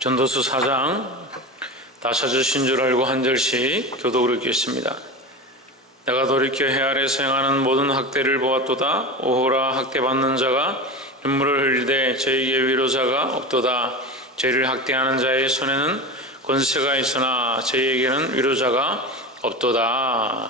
전도서 4장 다 찾으신 줄 알고 한 절씩 교독을 읽겠습니다. 내가 돌이켜 해 아래서 행하는 모든 학대를 보았도다. 오호라, 학대받는 자가 눈물을 흘리되 저에게 위로자가 없도다. 죄를 학대하는 자의 손에는 권세가 있으나 저에게는 위로자가 없도다.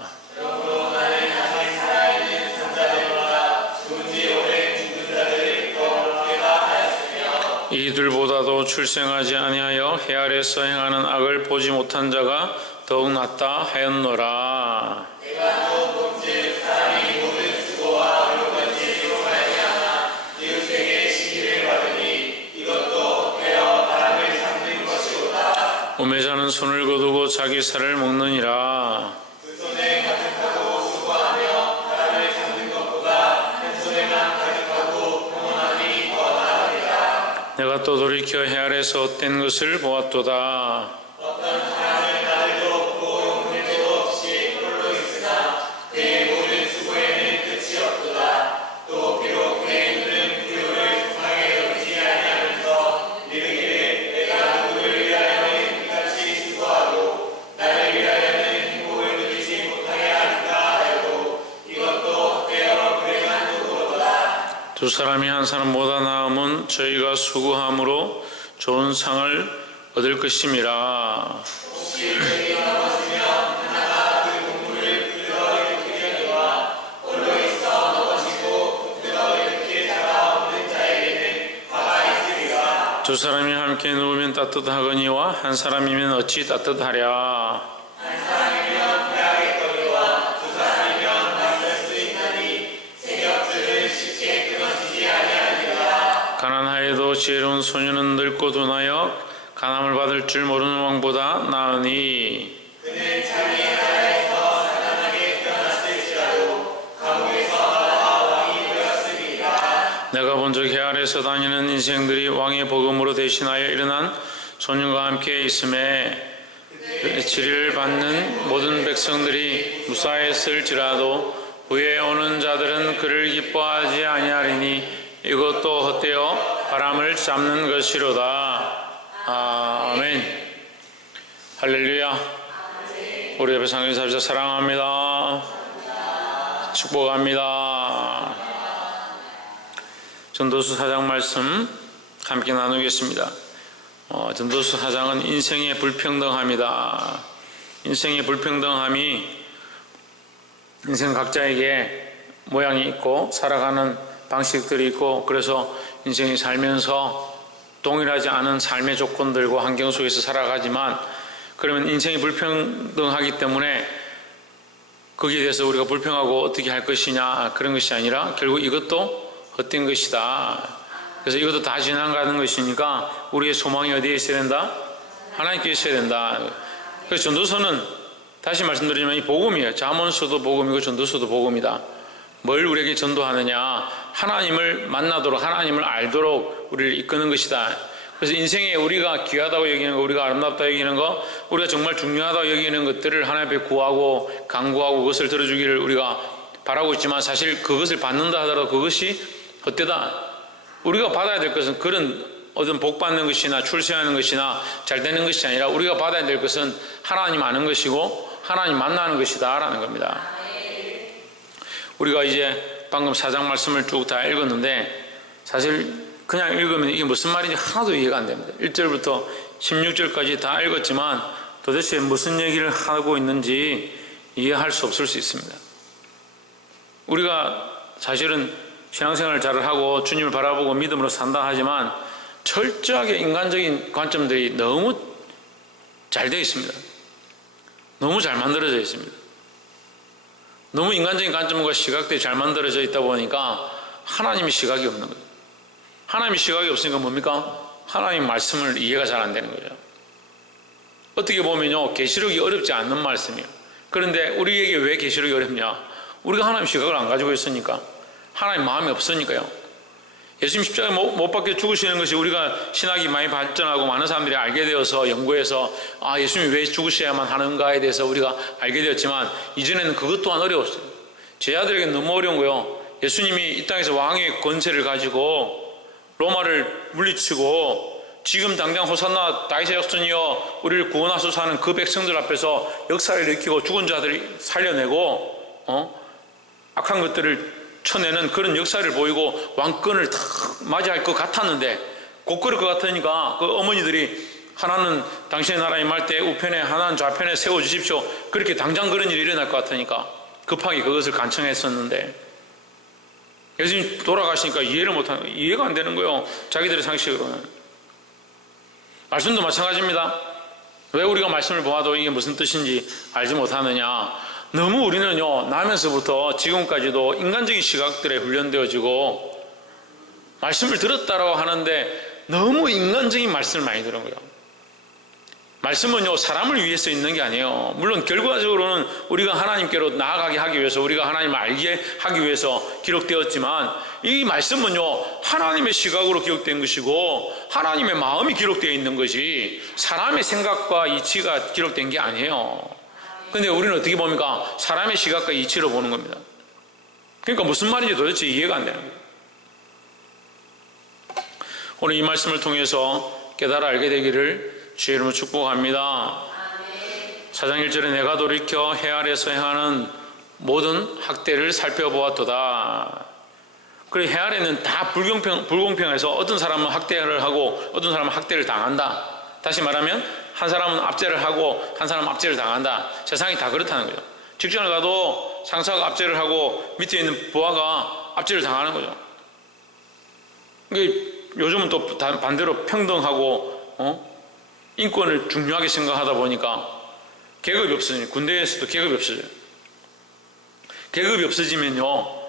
이들보다도 출생하지 아니하여 해 아래서 행하는 악을 보지 못한 자가 더욱 낫다 하였노라. 내가 또 본즉 사람이 모든 수고와 의로운 죄로 말미암아 이웃에게 시기를 받으니 이것도 되어 바람을 삼는 것이로다. 우매자는 손을 거두고 자기 살을 먹느니라. 그 손에 가득하고 수고하며 바람을 삼는 것보다 한 손에만 가득하고 평온함이 더 나으리라. 내가 또 돌이켜 해 아래서 헛된 것을 보았도다. 어떤 사람은 나들도 없고 용물도 없이 홀로 있으나 그의 모든 수고에는 끝이 없도다. 또 비록 그의 눈은 부요를 속하게 여기지 아니하면서 이르기를 내가 누구를 위하여는 이같이 수고하고 나를 위하여는 행복을 누리지 못하게 하리까 하여도 이것도 헛되어 불행한 도구로다. 두 사람이 한 사람보다 나음은 저희가 수고함으로 좋은 상을 얻을 것임이라. 혹시 저희가 넘어지면 하나가 그 동물을 붙들어 일으키려니와 홀로 있어 넘어지고 붙들어 일으킬 자가 없는 자에게는 화가 있으리라. 두 사람이 함께 누우면 따뜻하거니와 한 사람이면 어찌 따뜻하랴. 한 사람이면 패하겠거니와 두 사람이면 맞설 수 있나니 세력줄은 쉽게 끊어지지 아니하리라. 가난하여도 지혜로운 소년은 늙고 둔하여 간암을 받을 줄 모르는 왕보다 나으니 그는 자기 나라에서 가난하게 태어났을지라도 감옥에서 나와 왕이 되었으리라. 내가 본적 해 아래서 다니는 인생들이 왕의 복음으로 대신하여 일어난 소년과 함께 있음에 치리를 받는 모든 백성들이 무사했을지라도 후에 오는 자들은 그를 기뻐하지 아니하리니 이것도 헛되어 바람을 잡는 것이로다. 아멘. 할렐루야. 우리 옆에 상인 사주자 사랑합니다. 축복합니다. 전도서 4장 말씀 함께 나누겠습니다. 전도서 4장은 인생의 불평등함이다. 인생의 불평등함이 인생 각자에게 모양이 있고 살아가는 방식들이 있고 그래서 인생이 살면서 동일하지 않은 삶의 조건들과 환경 속에서 살아가지만 그러면 인생이 불평등하기 때문에 거기에 대해서 우리가 불평하고 어떻게 할 것이냐 그런 것이 아니라 결국 이것도 헛된 것이다. 그래서 이것도 다 지나가는 것이니까 우리의 소망이 어디에 있어야 된다? 하나님께 있어야 된다. 그래서 전도서는 다시 말씀드리지만 이 복음이에요. 잠언서도 복음이고 전도서도 복음이다. 뭘 우리에게 전도하느냐? 하나님을 만나도록 하나님을 알도록 우리를 이끄는 것이다. 그래서 인생에 우리가 귀하다고 여기는 거, 우리가 아름답다고 여기는 거, 우리가 정말 중요하다고 여기는 것들을 하나님 앞에 구하고 간구하고 그것을 들어주기를 우리가 바라고 있지만 사실 그것을 받는다 하더라도 그것이 헛되다. 우리가 받아야 될 것은 그런 어떤 복 받는 것이나 출세하는 것이나 잘 되는 것이 아니라 우리가 받아야 될 것은 하나님 아는 것이고 하나님 만나는 것이다 라는 겁니다. 우리가 이제 방금 4장 말씀을 쭉 다 읽었는데 사실 그냥 읽으면 이게 무슨 말인지 하나도 이해가 안 됩니다. 1절부터 16절까지 다 읽었지만 도대체 무슨 얘기를 하고 있는지 이해할 수 없을 수 있습니다. 우리가 사실은 신앙생활을 잘 하고 주님을 바라보고 믿음으로 산다 하지만 철저하게 인간적인 관점들이 너무 잘 되어 있습니다. 너무 잘 만들어져 있습니다. 너무 인간적인 관점과 시각들이 잘 만들어져 있다 보니까 하나님의 시각이 없는 거예요. 하나님의 시각이 없으니까 뭡니까? 하나님 말씀을 이해가 잘 안 되는 거죠. 어떻게 보면요, 계시록이 어렵지 않는 말씀이에요. 그런데 우리에게 왜 계시록이 어렵냐? 우리가 하나님 시각을 안 가지고 있으니까, 하나님 마음이 없으니까요. 예수님 십자가에 못 박혀 죽으시는 것이 우리가 신학이 많이 발전하고 많은 사람들이 알게 되어서 연구해서 예수님이 왜 죽으셔야만 하는가에 대해서 우리가 알게 되었지만 이전에는 그것 또한 어려웠어요. 제 아들에게는 너무 어려운 거예요. 예수님이 이 땅에서 왕의 권세를 가지고 로마를 물리치고 지금 당장 호산나 다윗의 역전이여 우리를 구원하소서 하는 그 백성들 앞에서 역사를 일으키고 죽은 자들을 살려내고 악한 것들을 쳐내는 그런 역사를 보이고 왕권을 다 맞이할 것 같았는데 곧 그럴 것 같으니까 그 어머니들이 하나는 당신의 나라 임할 때 우편에 하나는 좌편에 세워주십시오. 그렇게 당장 그런 일이 일어날 것 같으니까 급하게 그것을 간청했었는데 예수님 돌아가시니까 이해를 못하는 거예요. 이해가 안 되는 거예요. 자기들의 상식으로는. 말씀도 마찬가지입니다. 왜 우리가 말씀을 보아도 이게 무슨 뜻인지 알지 못하느냐. 너무 우리는요 나면서부터 지금까지도 인간적인 시각들에 훈련되어지고 말씀을 들었다라고 하는데 너무 인간적인 말씀을 많이 들은 거예요. 말씀은요 사람을 위해서 있는 게 아니에요. 물론 결과적으로는 우리가 하나님께로 나아가게 하기 위해서 우리가 하나님을 알게 하기 위해서 기록되었지만 이 말씀은요 하나님의 시각으로 기록된 것이고 하나님의 마음이 기록되어 있는 것이 사람의 생각과 이치가 기록된 게 아니에요. 근데 우리는 어떻게 봅니까? 사람의 시각과 이치로 보는 겁니다. 그러니까 무슨 말인지 도대체 이해가 안 되는 거예요. 오늘 이 말씀을 통해서 깨달아 알게 되기를 주의 이름으로 축복합니다. 4장 1절에 내가 돌이켜 해 아래에서 행하는 모든 학대를 살펴보았도다. 그리고 해 아래는 다 불공평해서 어떤 사람은 학대를 하고 어떤 사람은 학대를 당한다. 다시 말하면 한 사람은 압제를 하고 한 사람은 압제를 당한다. 세상이 다 그렇다는 거죠. 직장을 가도 상사가 압제를 하고 밑에 있는 부하가 압제를 당하는 거죠. 요즘은 또 반대로 평등하고 인권을 중요하게 생각하다 보니까 계급이 없어지니 군대에서도 계급이 없어져요. 계급이 없어지면요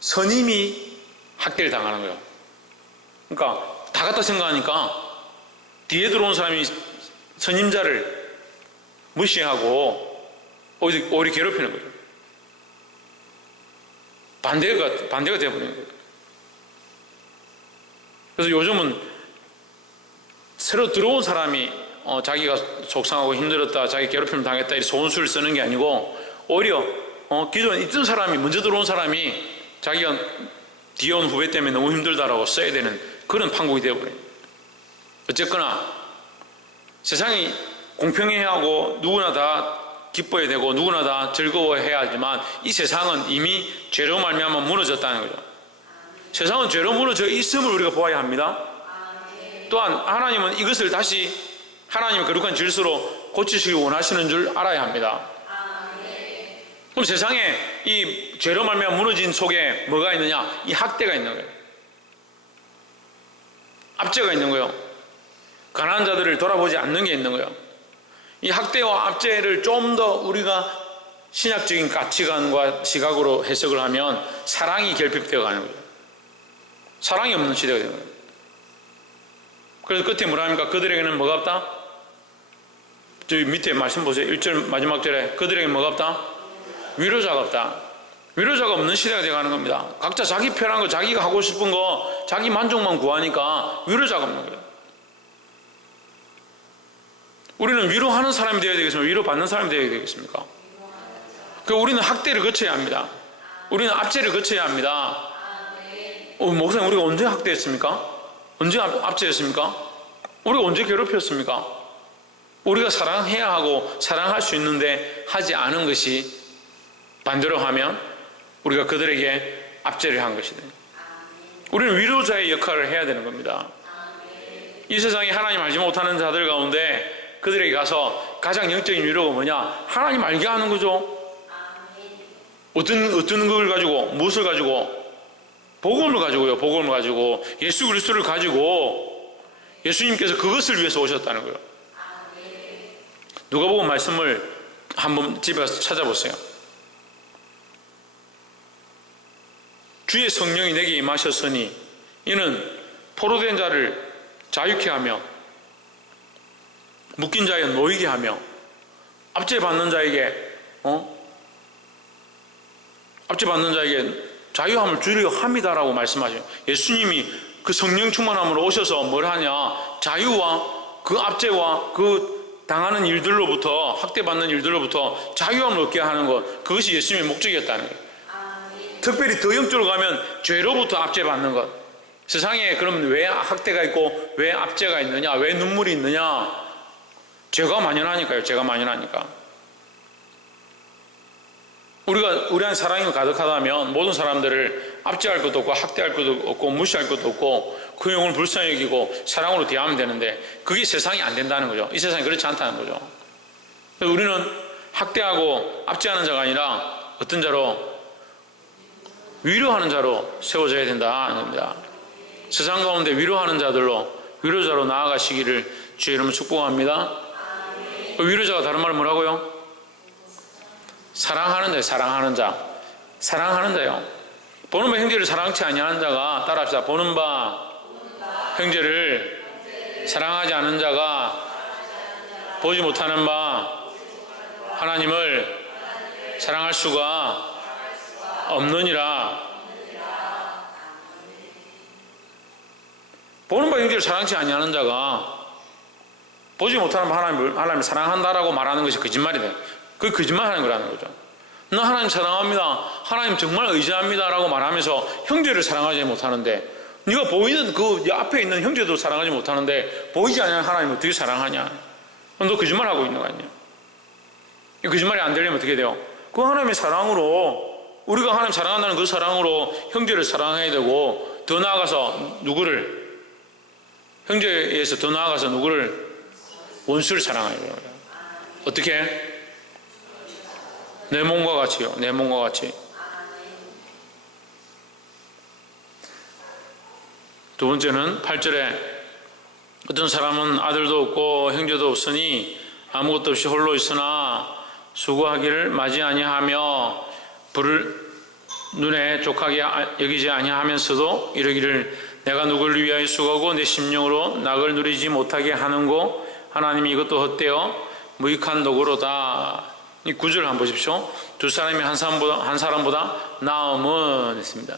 선임이 학대를 당하는 거예요. 그러니까 다 같다 생각하니까 뒤에 들어온 사람이 선임자를 무시하고 오히려 괴롭히는 거예요. 반대가 되어버리는 거예요. 그래서 요즘은 새로 들어온 사람이 자기가 속상하고 힘들었다, 자기 괴롭힘을 당했다 이 소원수를 쓰는 게 아니고 오히려 기존에 있던 사람이 먼저 들어온 사람이 자기가 뒤에 온 후배 때문에 너무 힘들다라고 써야 되는 그런 판국이 되어버려요. 어쨌거나 세상이 공평해야 하고 누구나 다 기뻐야 되고 누구나 다 즐거워해야 하지만 이 세상은 이미 죄로 말미암아 무너졌다는 거죠. 세상은 죄로 무너져 있음을 우리가 보아야 합니다. 또한 하나님은 이것을 다시 하나님의 거룩한 질서로 고치시기 원하시는 줄 알아야 합니다. 그럼 세상에 이 죄로 말미암아 무너진 속에 뭐가 있느냐? 이 학대가 있는 거예요. 압제가 있는 거예요. 가난한 자들을 돌아보지 않는 게 있는 거예요. 이 학대와 압제를 좀 더 우리가 신약적인 가치관과 시각으로 해석을 하면 사랑이 결핍되어 가는 거예요. 사랑이 없는 시대가 되는 거예요. 그래서 끝에 뭐라 합니까? 그들에게는 뭐가 없다? 저기 밑에 말씀 보세요. 1절 마지막 절에 그들에게 뭐가 없다? 위로자가 없다. 위로자가 없는 시대가 되어가는 겁니다. 각자 자기 편한 거, 자기가 하고 싶은 거, 자기 만족만 구하니까 위로자가 없는 거예요. 우리는 위로하는 사람이 되어야 되겠습니까? 위로받는 사람이 되어야 되겠습니까? 우리는 학대를 거쳐야 합니다. 우리는 압제를 거쳐야 합니다. 목사님, 우리가 언제 학대했습니까? 언제 압제했습니까? 우리가 언제 괴롭혔습니까? 우리가 사랑해야 하고 사랑할 수 있는데 하지 않은 것이 반대로 하면 우리가 그들에게 압제를 한 것이다. 우리는 위로자의 역할을 해야 되는 겁니다. 이 세상에 하나님 알지 못하는 자들 가운데 그들에게 가서 가장 영적인 위로가 뭐냐? 하나님 알게 하는 거죠. 어떤 걸 가지고, 무엇을 가지고? 복음을 가지고요. 복음을 가지고 예수 그리스도를 가지고 예수님께서 그것을 위해서 오셨다는 거예요. 누가복음 말씀을 한번 집에 가서 찾아보세요. 주의 성령이 내게 임하셨으니 이는 포로된 자를 자유케 하며 묶인 자에게 놓이게 하며 압제받는 자에게 압제받는 자에게 자유함을 주려 합니다라고 말씀하셔요. 예수님이 그 성령 충만함으로 오셔서 뭘 하냐? 자유와 그 압제와 그 당하는 일들로부터, 학대받는 일들로부터 자유함을 얻게 하는 것, 그것이 예수님의 목적이었다는 거예요. 특별히 더 영적으로 가면 죄로부터 압제받는 것, 세상에 그러면 왜 학대가 있고 왜 압제가 있느냐, 왜 눈물이 있느냐? 죄가 만연하니까요. 죄가 만연하니까. 우리 안에 사랑이 가득하다면 모든 사람들을 압제할 것도 없고 학대할 것도 없고 무시할 것도 없고 그 영혼을 불쌍히 여기고 사랑으로 대하면 되는데, 그게 세상이 안 된다는 거죠. 이 세상이 그렇지 않다는 거죠. 그래서 우리는 학대하고 압제하는 자가 아니라 어떤 자로? 위로하는 자로 세워져야 된다는 겁니다. 세상 가운데 위로하는 자들로, 위로자로 나아가시기를 주의 이름으로 축복합니다. 위로자가 다른 말은 뭐라고요? 사랑하는 자예요. 사랑하는 자. 사랑하는 자요. 보는 바 형제를 사랑치 아니하는 자가, 따라합시다. 보는 바 형제를 사랑하지 않는 자가 보지 못하는 바 하나님을 사랑할 수가 없느니라. 보는 바 형제를 사랑치 아니하는 자가 보지 못하는 바 하나님을 사랑한다라고 말하는 것이 거짓말이다. 그게 거짓말 하는 거라는 거죠. 나 하나님 사랑합니다, 하나님 정말 의지합니다 라고 말하면서 형제를 사랑하지 못하는데, 네가 보이는 그 앞에 있는 형제도 사랑하지 못하는데 보이지 않는 하나님을 어떻게 사랑하냐? 너 거짓말하고 있는 거 아니야? 이 거짓말이 안 되려면 어떻게 돼요? 그 하나님의 사랑으로, 우리가 하나님 사랑한다는 그 사랑으로 형제를 사랑해야 되고, 더 나아가서 누구를, 형제에서 더 나아가서 누구를? 원수를 사랑해야 돼요. 어떻게? 내 몸과 같이요. 내 몸과 같이. 두 번째는 8절에 어떤 사람은 아들도 없고 형제도 없으니 아무것도 없이 홀로 있으나 수고하기를 맞이 아니하며 불을 눈에 족하게 여기지 아니하면서도 이르기를 내가 누구를 위하여 수고하고 내 심령으로 낙을 누리지 못하게 하는고 하나님이 이것도 헛되어 무익한 노고로다. 이 구절을 한번 보십시오. 두 사람이 한 사람보다 나음은 했습니다.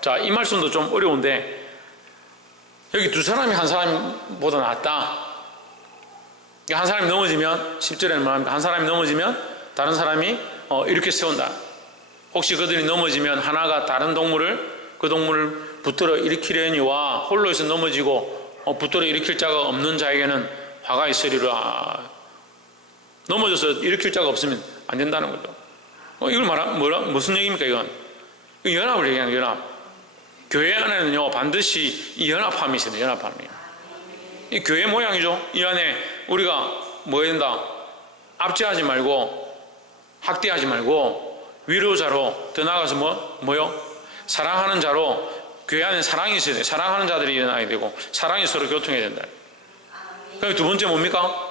자, 이 말씀도 좀 어려운데, 여기 두 사람이 한 사람보다 낫다. 한 사람이 넘어지면, 10절에는 뭐합니까? 한 사람이 넘어지면 다른 사람이 이렇게 세운다. 혹시 그들이 넘어지면 하나가 다른 동물을, 그 동물을 붙들어 일으키려니와 홀로 해서 넘어지고 붙들어 일으킬 자가 없는 자에게는 화가 있으리라. 넘어져서 일으킬 자가 없으면 안 된다는 거죠. 이걸 무슨 얘기입니까, 이건? 연합을 얘기하는 연합. 교회 안에는요, 반드시 이 연합함이 있어요, 연합함이. 이 교회 모양이죠. 이 안에 우리가 뭐 해야 된다? 압제하지 말고, 학대하지 말고, 위로자로, 더 나아가서 뭐요? 사랑하는 자로, 교회 안에 사랑이 있어야 돼요. 사랑하는 자들이 일어나야 되고, 사랑이 서로 교통해야 된다. 그럼 두 번째 뭡니까?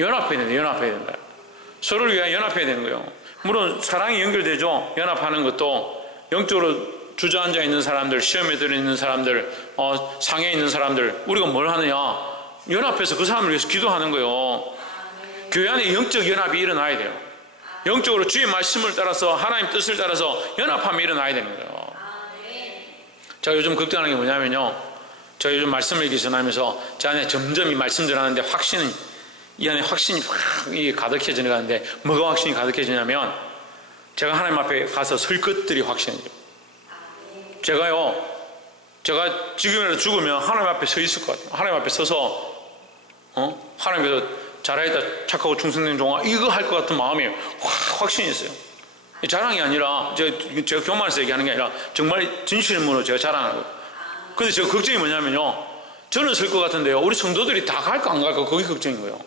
연합해야 된다. 연합해야 된다. 서로를 위하여 연합해야 되는 거예요. 물론 사랑이 연결되죠. 연합하는 것도 영적으로 주저앉아 있는 사람들, 시험에 들어 있는 사람들, 상해 있는 사람들, 우리가 뭘 하느냐? 연합해서 그 사람을 위해서 기도하는 거예요. 교회 안에 영적 연합이 일어나야 돼요. 영적으로 주의 말씀을 따라서, 하나님 뜻을 따라서 연합함이 일어나야 되는 거예요. 제가 요즘 걱정하는 게 뭐냐면요, 제가 요즘 말씀을 읽기 전하면서 제 안에 점점 이 말씀 전하는데 이 안에 확신이 확 가득해져 가는데, 뭐가 확신이 가득해지냐면, 제가 하나님 앞에 가서 설 것들이 확신이죠. 제가 지금이라도 죽으면 하나님 앞에 서 있을 것 같아요. 하나님 앞에 서서 하나님께서 잘하였다, 착하고 충성된 종아, 이거 할 것 같은 마음이 확신이 있어요. 자랑이 아니라, 제가 교만해서 얘기하는 게 아니라 정말 진실문으로 제가 자랑하는 거예요. 근데 제가 걱정이 뭐냐면요, 저는 설 것 같은데요, 우리 성도들이 다 갈까 안 갈까, 그게 걱정인 거예요.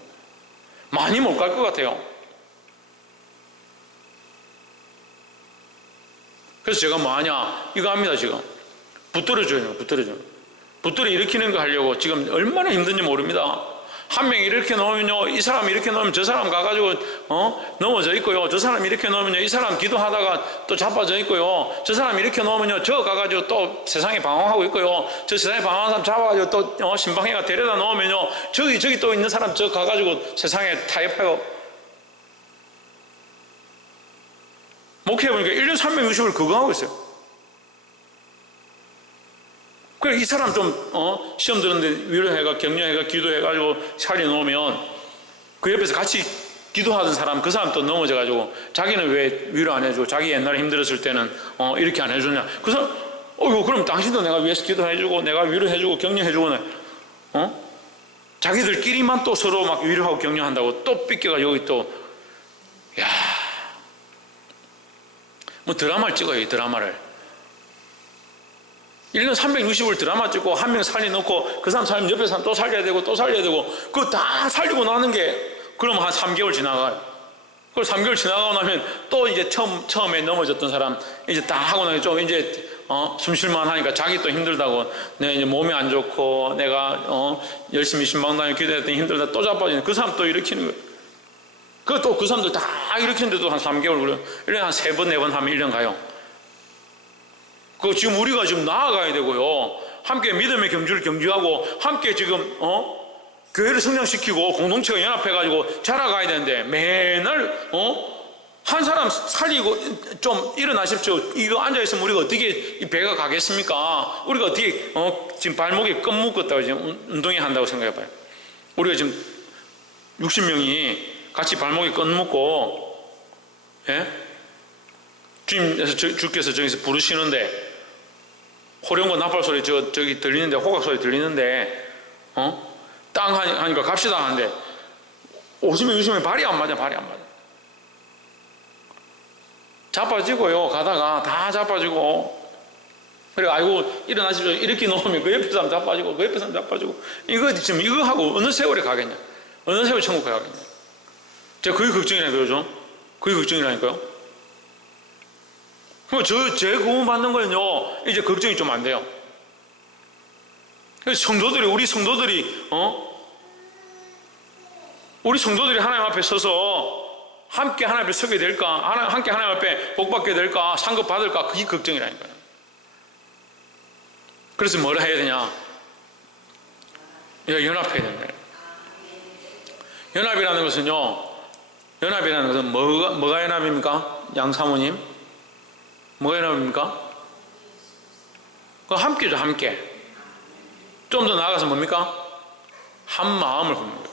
많이 못 갈 것 같아요. 그래서 제가 뭐 하냐, 이거 합니다. 지금 붙들어줘요. 붙들어 일으키는 거 하려고 지금 얼마나 힘든지 모릅니다. 한 명이 이렇게 놓으면요, 이 사람이 이렇게 놓으면 저 사람 가가지고 넘어져 있고요, 저 사람이 이렇게 놓으면요, 이 사람 기도하다가 또 자빠져 있고요, 저 사람이 이렇게 놓으면요, 저 가가지고 또 세상에 방황하고 있고요, 저 세상에 방황한 사람 잡아가지고 또 신방해가 데려다 놓으면요, 저기 또 있는 사람 저 가가지고 세상에 타협하고. 목회해보니까 1년 360을 그거 하고 있어요. 그래, 이 사람 좀 시험 들었는데 위로해가, 격려해가, 기도해가지고 살려놓으면 그 옆에서 같이 기도하던 사람, 그 사람 또 넘어져가지고 자기는 왜 위로 안 해주고, 자기 옛날에 힘들었을 때는 이렇게 안 해주냐, 그 사람 어이구, 그럼 당신도 내가 위해서 기도해주고 내가 위로해주고 격려해주고, 자기들끼리만 또 서로 막 위로하고 격려한다고 또 삐껴가 여기 또, 야, 뭐 드라마를 찍어요, 이 드라마를. 1년 360을 드라마 찍고 한 명 살려놓고 그 사람 살면 옆에 사람 또 살려야 되고 또 살려야 되고, 그거 다 살리고 나는 게 그럼 한 3개월 지나가요. 그걸 3개월 지나가고 나면 또 이제 처음에 넘어졌던 사람 이제 다 하고 나면 좀 이제 숨쉴만 하니까 자기 또 힘들다고, 내 이제 몸이 안 좋고 내가 열심히 신방당에 기도했더니 힘들다 또 자빠지는 그 사람 또 일으키는 거예요. 또 그 사람들 다 일으키는데도 한 3개월 걸려. 1년에 한 3번 4번 하면 1년 가요. 지금 우리가 지금 나아가야 되고요, 함께 믿음의 경주를 경주하고 함께 지금 교회를 성장시키고 공동체가 연합해가지고 자라가야 되는데, 맨날 한 사람 살리고 좀 일어나십시오, 이거 앉아있으면 우리가 어떻게 이 배가 가겠습니까? 우리가 어떻게 지금 발목에 끈 묶었다고 지금 운동회 한다고 생각해봐요. 우리가 지금 60명이 같이 발목에 끈 묶고, 예? 주께서 저기서 부르시는데 호령과 나팔 소리 저기 들리는데, 호각 소리 들리는데, 땅 하니까 갑시다 하는데 50명 60명 발이 안 맞아. 자빠지고요, 가다가 다 자빠지고. 그래, 아이고 일어나십시오 이렇게 놓으면 그 옆에 사람 자빠지고 그 옆에 사람 자빠지고, 이거 지금 이거 하고 어느 세월에 가겠냐, 어느 세월에 천국에 가겠냐. 제가 그게 걱정이라니까요. 좀 그게 걱정이라니까요. 그럼 제 구원 받는 거는요 이제 걱정이 좀 안 돼요. 성도들이, 우리 성도들이 하나님 앞에 서서 함께 하나님 앞에 서게 될까, 함께 하나님 앞에 복받게 될까, 상급 받을까, 그게 걱정이라니까요. 그래서 뭐라 해야 되냐, 연합해야 된다. 연합이라는 것은 뭐가 연합입니까? 양사모님, 뭐가 연합입니까? 함께죠, 함께. 좀 더 나아가서 뭡니까? 한 마음을 품는 거예요.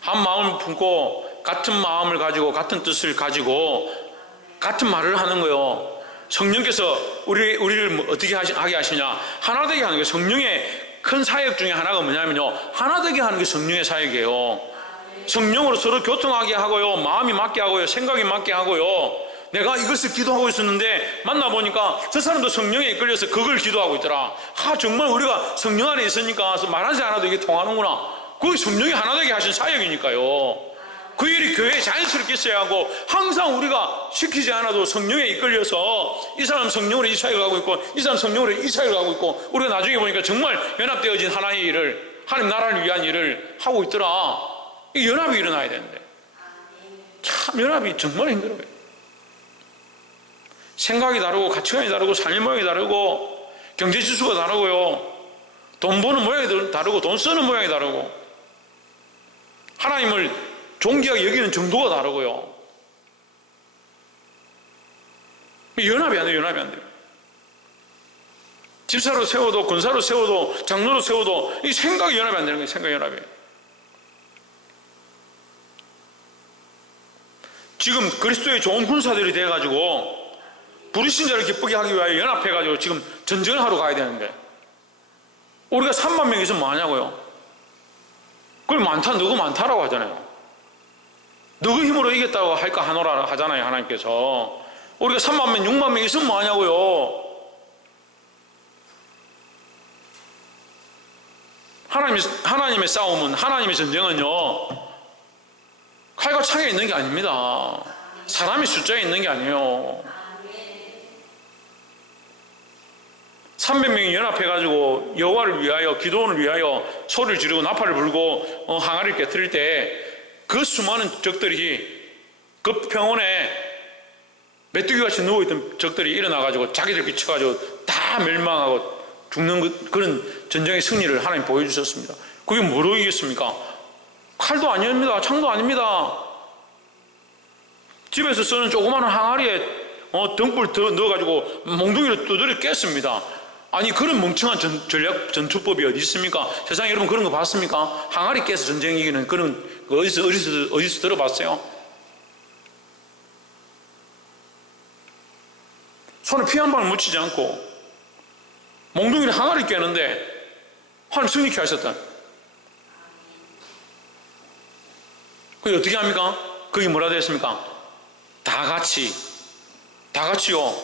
한 마음을 품고 같은 마음을 가지고 같은 뜻을 가지고 같은 말을 하는 거예요. 성령께서 우리를 어떻게 하게 하시냐, 하나 되게 하는 거예요. 성령의 큰 사역 중에 하나가 뭐냐면요, 하나 되게 하는 게 성령의 사역이에요. 성령으로 서로 교통하게 하고요, 마음이 맞게 하고요, 생각이 맞게 하고요. 내가 이것을 기도하고 있었는데 만나보니까 저 사람도 성령에 이끌려서 그걸 기도하고 있더라. 정말 우리가 성령 안에 있으니까 말하지 않아도 이게 통하는구나. 그게 성령이 하나 되게 하신 사역이니까요. 그 일이 교회에 자연스럽게 있어야 하고, 항상 우리가 시키지 않아도 성령에 이끌려서 이 사람 성령으로 이 사역을 하고 있고 이 사람 성령으로 이 사역을 하고 있고, 우리가 나중에 보니까 정말 연합되어진 하나의 일을, 하나님 나라를 위한 일을 하고 있더라. 이 연합이 일어나야 되는데 참 연합이 정말 힘들어요. 생각이 다르고 가치관이 다르고 삶의 모양이 다르고 경제지수가 다르고요, 돈 버는 모양이 다르고 돈 쓰는 모양이 다르고 하나님을 존귀하게 여기는 정도가 다르고요. 연합이 안 돼요. 집사로 세워도 권사로 세워도 장로로 세워도 이 생각이 연합이 안 되는 거예요. 생각 연합이. 지금 그리스도의 좋은 군사들이 돼가지고 부르신 자를 기쁘게 하기 위하여 연합해가지고 지금 전쟁을 하러 가야 되는데, 우리가 3만 명 있으면 뭐하냐고요? 그걸 너가 많다라고 하잖아요. 너가 힘으로 이겼다고 할까 하노라 하잖아요, 하나님께서. 우리가 3만 명 6만 명 있으면 뭐하냐고요? 하나님의 싸움은, 하나님의 전쟁은요 칼과 창에 있는 게 아닙니다. 사람이 숫자에 있는 게 아니에요. 300명이 연합해가지고 여호와를 위하여, 기도원을 위하여 소리를 지르고 나팔을 불고 항아리를 깨트릴 때 그 수많은 적들이, 그 평원에 메뚜기같이 누워있던 적들이 일어나가지고 자기들끼리 쳐가지고 다 멸망하고 죽는 그런 전쟁의 승리를 하나님 보여주셨습니다. 그게 뭐로 이겼습니까? 칼도 아닙니다. 창도 아닙니다. 집에서 쓰는 조그마한 항아리에 등불 넣어가지고 몽둥이로 두드려 깼습니다. 아니, 그런 멍청한 전투법이 어디 있습니까? 세상에 여러분 그런 거 봤습니까? 항아리 깨서 전쟁 이기는 그런 거 어디서 들어봤어요? 손에 피 한 방울 묻히지 않고 몽둥이를 하나를 깨는데 하나님 승리케 하셨다. 그게 어떻게 합니까? 그게 뭐라 되었습니까? 다 같이요,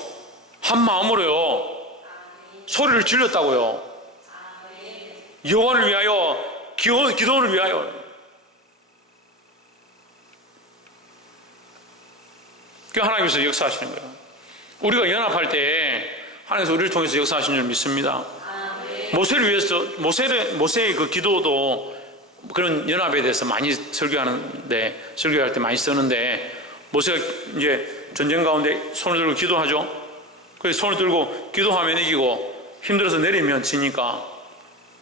한 마음으로요, 소리를 질렀다고요. 여호와를 위하여, 기도원을 위하여. 그 하나님께서 역사하시는 거예요. 우리가 연합할 때 하나님께서 우리를 통해서 역사하시는 줄 믿습니다. 모세를 위해서, 모세의 그 기도도 그런 연합에 대해서 많이 설교할 때 많이 쓰는데, 모세가 이제 전쟁 가운데 손을 들고 기도하죠. 그래서 손을 들고 기도하면 이기고 힘들어서 내리면 지니까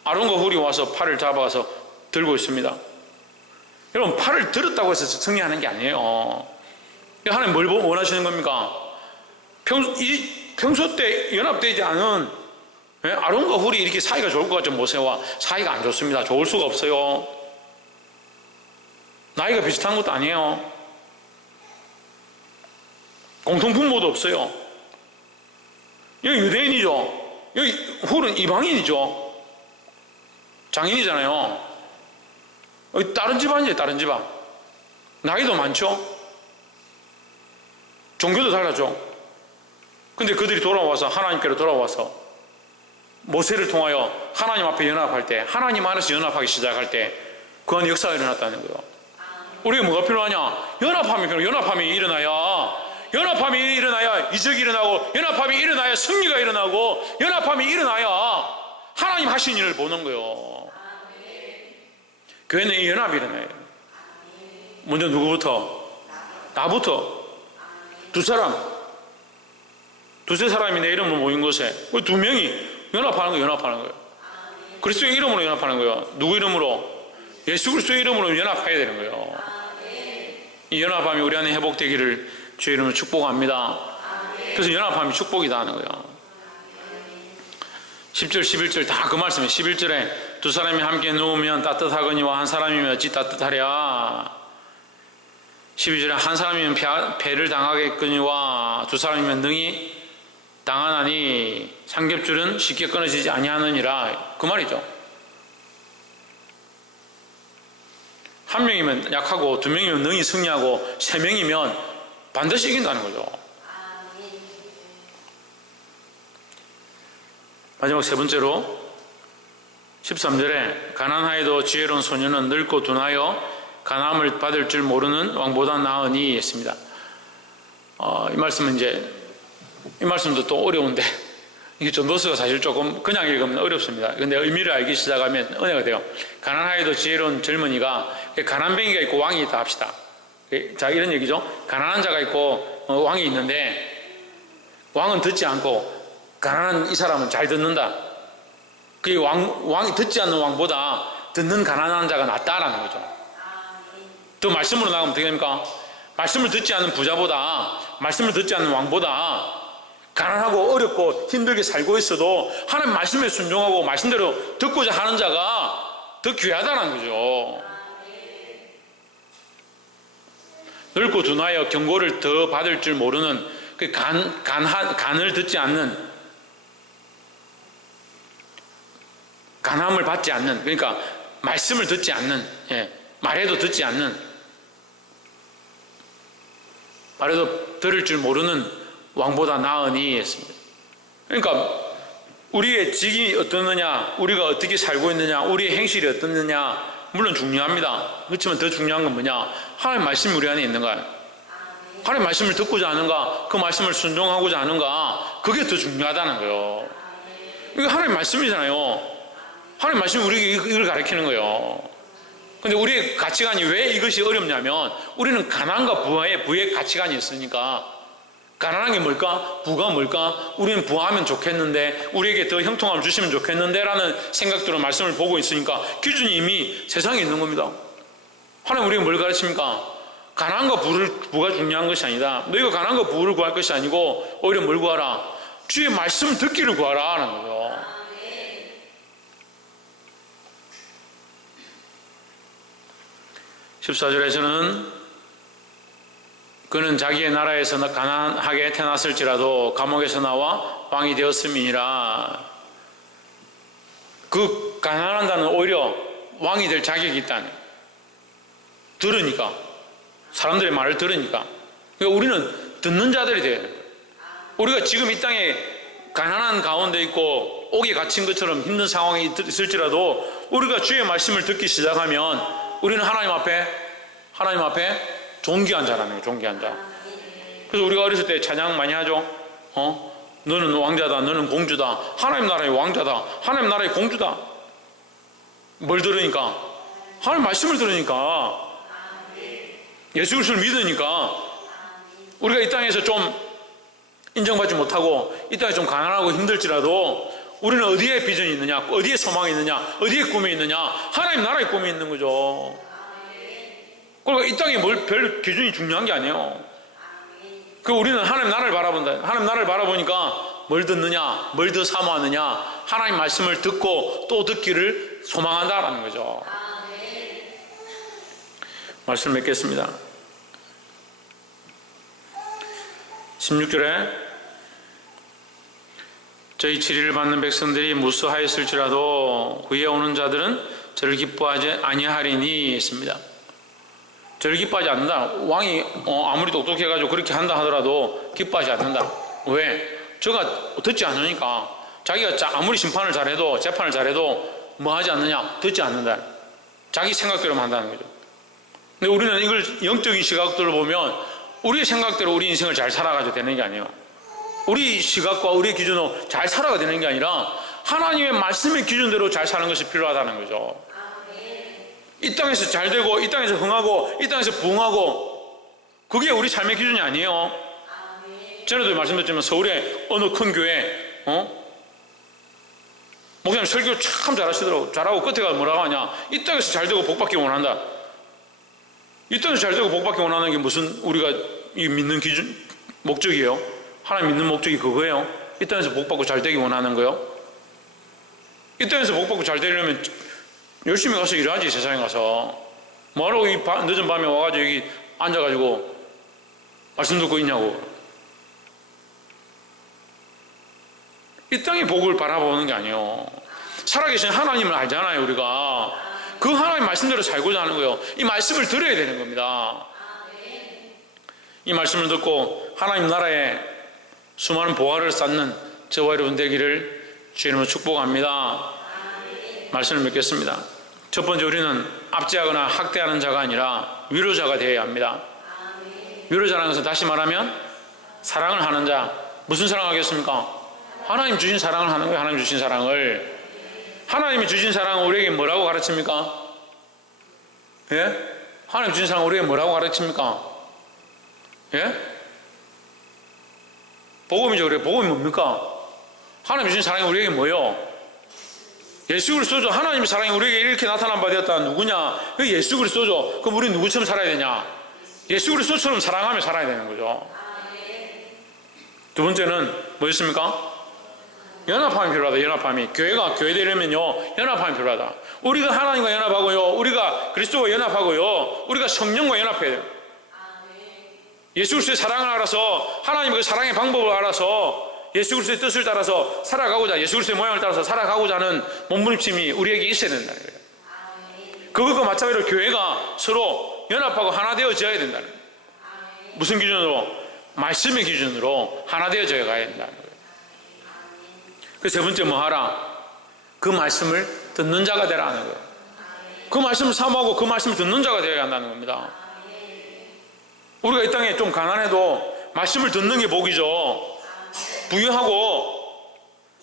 아론과 훌이 와서 팔을 잡아서 들고 있습니다. 여러분, 팔을 들었다고 해서 승리하는 게 아니에요. 하나님 뭘 원하시는 겁니까? 평소 때 연합되지 않은 아론과 훌이 이렇게 사이가 좋을 것 같죠. 모세와 사이가 안 좋습니다. 좋을 수가 없어요. 나이가 비슷한 것도 아니에요. 공통분모도 없어요. 여기 유대인이죠. 여기 훌은 이방인이죠. 장인이잖아요. 여기 다른 집안이에요. 다른 집안. 나이도 많죠. 종교도 달라죠. 근데 그들이 돌아와서, 하나님께로 돌아와서 모세를 통하여 하나님 앞에 연합할 때, 하나님 안에서 연합하기 시작할 때 그 안에 역사가 일어났다는 거예요. 우리가 뭐가 필요하냐? 연합함이 필요해요. 연합함이 일어나야 이적이 일어나고, 연합함이 일어나야 승리가 일어나고, 연합함이 일어나야 하나님 하신 일을 보는 거예요. 교회는 이 연합이 일어나요. 먼저 누구부터? 나부터. 두세 사람이 내 이름으로 모인 곳에 두 명이 연합하는 거예요. 그리스도의 이름으로 연합하는 거예요. 누구 이름으로? 예수 그리스도의 이름으로 연합해야 되는 거예요. 이 연합함이 우리 안에 회복되기를 주의 이름으로 축복합니다. 그래서 연합함이 축복이다 하는 거예요. 10절 11절 다 그 말씀이에요. 11절에 두 사람이 함께 누우면 따뜻하거니와 한 사람이면 어찌 따뜻하랴. 12절에 한 사람이면 패를 당하겠거니와 두 사람이면 능히 당하나니 삼겹줄은 쉽게 끊어지지 아니하느니라. 그 말이죠. 한 명이면 약하고, 두 명이면 능히 승리하고, 세 명이면 반드시 이긴다는 거죠. 마지막 세 번째로 13절에 가난하여도 지혜로운 소년은 늙고 둔하여 가난함을 받을 줄 모르는 왕보다 나으니 했습니다. 이 말씀도 또 어려운데, 이게 좀 노스가 사실 조금 그냥 읽으면 어렵습니다. 근데 의미를 알기 시작하면 은혜가 돼요. 가난하여도 지혜로운 젊은이가, 가난뱅이가 있고 왕이 있다 합시다. 자, 이런 얘기죠. 가난한 자가 있고 왕이 있는데, 왕은 듣지 않고 가난한 이 사람은 잘 듣는다. 그게 왕이 듣지 않는 왕보다 듣는 가난한 자가 낫다라는 거죠. 또 말씀으로 나가면 어떻게 됩니까? 말씀을 듣지 않는 부자보다, 말씀을 듣지 않는 왕보다 가난하고 어렵고 힘들게 살고 있어도 하나님 말씀에 순종하고 말씀대로 듣고자 하는 자가 더 귀하다는 거죠. 늙고 둔하여 경고를 더 받을 줄 모르는, 그 간을 듣지 않는, 간함을 받지 않는, 그러니까 말씀을 듣지 않는, 말해도 듣지 않는, 말해도 들을 줄 모르는 왕보다 나으니 했습니다. 그러니까 우리의 직이 어떻느냐, 우리가 어떻게 살고 있느냐, 우리의 행실이 어떻느냐, 물론 중요합니다. 그렇지만 더 중요한 건 뭐냐? 하나님 말씀이 우리 안에 있는가? 하나님 말씀을 듣고자 하는가? 그 말씀을 순종하고자 하는가? 그게 더 중요하다는 거예요. 이거 하나님 말씀이잖아요. 하나님 말씀이 우리에게 이걸 가르치는 거예요. 근데 우리의 가치관이 왜 이것이 어렵냐면, 우리는 가난과 부의 가치관이 있으니까. 가난한 게 뭘까? 부가 뭘까? 우리는 부하면 좋겠는데, 우리에게 더 형통함을 주시면 좋겠는데 라는 생각들로 말씀을 보고 있으니까 기준이 이미 세상에 있는 겁니다. 하나님 우리에게 뭘 가르칩니까? 가난과 부가 중요한 것이 아니다. 너희가 가난과 부를 구할 것이 아니고 오히려 뭘 구하라? 주의 말씀 듣기를 구하라 하는 거죠. 아, 14절에서는 그는 자기의 나라에서 가난하게 태어났을지라도 감옥에서 나와 왕이 되었음이니라. 그 가난한 자는 오히려 왕이 될 자격이 있다는 거예요. 들으니까, 사람들의 말을 들으니까. 그러니까 우리는 듣는 자들이 돼야 돼요. 우리가 지금 이 땅에 가난한 가운데 있고 옥에 갇힌 것처럼 힘든 상황이 있을지라도 우리가 주의 말씀을 듣기 시작하면 우리는 하나님 앞에 존귀한 자라는 거예요. 존귀한 자. 그래서 우리가 어렸을 때 찬양 많이 하죠. 너는 왕자다, 너는 공주다, 하나님 나라의 왕자다, 하나님 나라의 공주다. 뭘 들으니까? 하나님 말씀을 들으니까, 예수 그리스도를 믿으니까. 우리가 이 땅에서 좀 인정받지 못하고 이 땅에 좀 가난하고 힘들지라도 우리는 어디에 비전이 있느냐, 어디에 소망이 있느냐, 어디에 꿈이 있느냐? 하나님 나라의 꿈이 있는 거죠. 그러니까 이 땅에 별 기준이 중요한 게 아니에요. 그 우리는 하나님 나라를 바라본다. 하나님 나라를 바라보니까 뭘 듣느냐, 뭘 더 사모하느냐, 하나님 말씀을 듣고 또 듣기를 소망한다라는 거죠. 말씀 맺겠습니다. 16절에 저희 치리를 받는 백성들이 무수하였을지라도 후에 오는 자들은 저를 기뻐하지 아니하리니 했습니다. 저를 기뻐하지 않는다. 왕이 아무리 똑똑해가지고 그렇게 한다 하더라도 기뻐하지 않는다. 왜? 저가 듣지 않으니까. 자기가 아무리 심판을 잘해도, 재판을 잘해도 뭐 하지 않느냐? 듣지 않는다. 자기 생각대로만 한다는 거죠. 근데 우리는 이걸 영적인 시각들로 보면 우리의 생각대로 우리 인생을 잘 살아가지고 되는 게 아니에요. 우리 시각과 우리 기준으로 잘 살아가 되는 게 아니라 하나님의 말씀의 기준대로 잘 사는 것이 필요하다는 거죠. 이 땅에서 잘 되고, 이 땅에서 흥하고, 이 땅에서 부흥하고, 그게 우리 삶의 기준이 아니에요. 전에도 말씀드렸지만 서울에 어느 큰 교회, 목사님 설교 참 잘하시더라고. 잘하고 끝에 가서 뭐라고 하냐? 이 땅에서 잘 되고 복받기 원한다. 이 땅에서 잘 되고 복받기 원하는 게 무슨 우리가 믿는 기준, 목적이에요? 하나님 믿는 목적이 그거예요? 이 땅에서 복받고 잘 되기 원하는 거요? 이 땅에서 복받고 잘 되려면 열심히 가서 일하지. 세상에 가서 뭐하러 이 늦은 밤에 와가지고 여기 앉아가지고 말씀 듣고 있냐고. 이 땅의 복을 바라보는 게 아니에요. 살아계신 하나님을 알잖아요. 우리가 그 하나님 말씀대로 살고자 하는 거예요. 이 말씀을 들어야 되는 겁니다. 이 말씀을 듣고 하나님 나라에 수많은 보화를 쌓는 저와 여러분 되기를 주의 이름으로 축복합니다. 말씀을 맺겠습니다. 첫 번째, 우리는 압제하거나 학대하는 자가 아니라 위로자가 되어야 합니다. 위로자라는 것은 다시 말하면 사랑을 하는 자. 무슨 사랑하겠습니까? 하나님 주신 사랑을 하는 거예요. 하나님 주신 사랑을. 하나님이 주신 사랑은 우리에게 뭐라고 가르칩니까? 예? 하나님 주신 사랑은 우리에게 뭐라고 가르칩니까? 예? 복음이죠. 그래. 복음이 뭡니까? 하나님 주신 사랑이 우리에게 뭐예요? 예수 그리스도죠. 하나님의 사랑이 우리에게 이렇게 나타난 바 되었다. 누구냐? 그 예수 그리스도죠. 그럼 우리는 누구처럼 살아야 되냐? 예수 그리스도처럼 사랑하며 살아야 되는 거죠. 두 번째는 뭐였습니까? 연합함이 필요하다. 연합함이. 교회가 교회 되려면요, 연합함이 필요하다. 우리가 하나님과 연합하고요, 우리가 그리스도와 연합하고요, 우리가 성령과 연합해야 돼요. 예수 그리스도의 사랑을 알아서, 하나님의 그 사랑의 방법을 알아서, 예수 그리스도의 뜻을 따라서 살아가고자, 예수 그리스도의 모양을 따라서 살아가고자 하는 몸부림침이 우리에게 있어야 된다는 거예요. 그것과 마찬가지로 교회가 서로 연합하고 하나 되어져야 된다는 거예요. 무슨 기준으로? 말씀의 기준으로 하나 되어져 가야 된다는 거예요. 그 세 번째 뭐 하라? 그 말씀을 듣는 자가 되라 하는 거예요. 그 말씀을 사모하고 그 말씀을 듣는 자가 되어야 한다는 겁니다. 우리가 이 땅에 좀 가난해도 말씀을 듣는 게 복이죠. 부유하고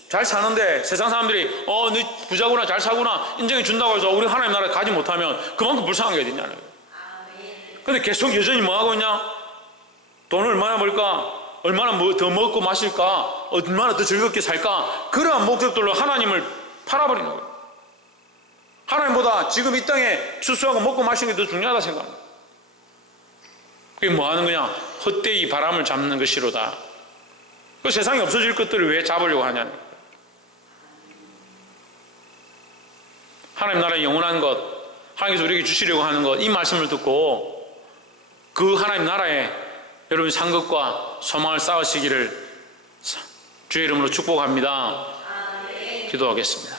잘 사는데 세상 사람들이 너 부자구나, 잘 사구나 인정해 준다고 해서 우리 하나님 나라에 가지 못하면 그만큼 불쌍한 게 어딨냐는 거예요. 근데 계속 여전히 뭐 하고 있냐? 돈을 얼마나 벌까? 얼마나 더 먹고 마실까? 얼마나 더 즐겁게 살까? 그러한 목적들로 하나님을 팔아버리는 거예요. 하나님보다 지금 이 땅에 추수하고 먹고 마시는 게 더 중요하다 생각합니다. 그게 뭐 하는 거냐? 헛되이 바람을 잡는 것이로다. 그 세상에 없어질 것들을 왜 잡으려고 하냐는 거예요. 하나님 나라의 영원한 것, 하나님께서 우리에게 주시려고 하는 것, 이 말씀을 듣고 그 하나님 나라에 여러분이 산 것과 소망을 쌓으시기를 주의 이름으로 축복합니다. 기도하겠습니다.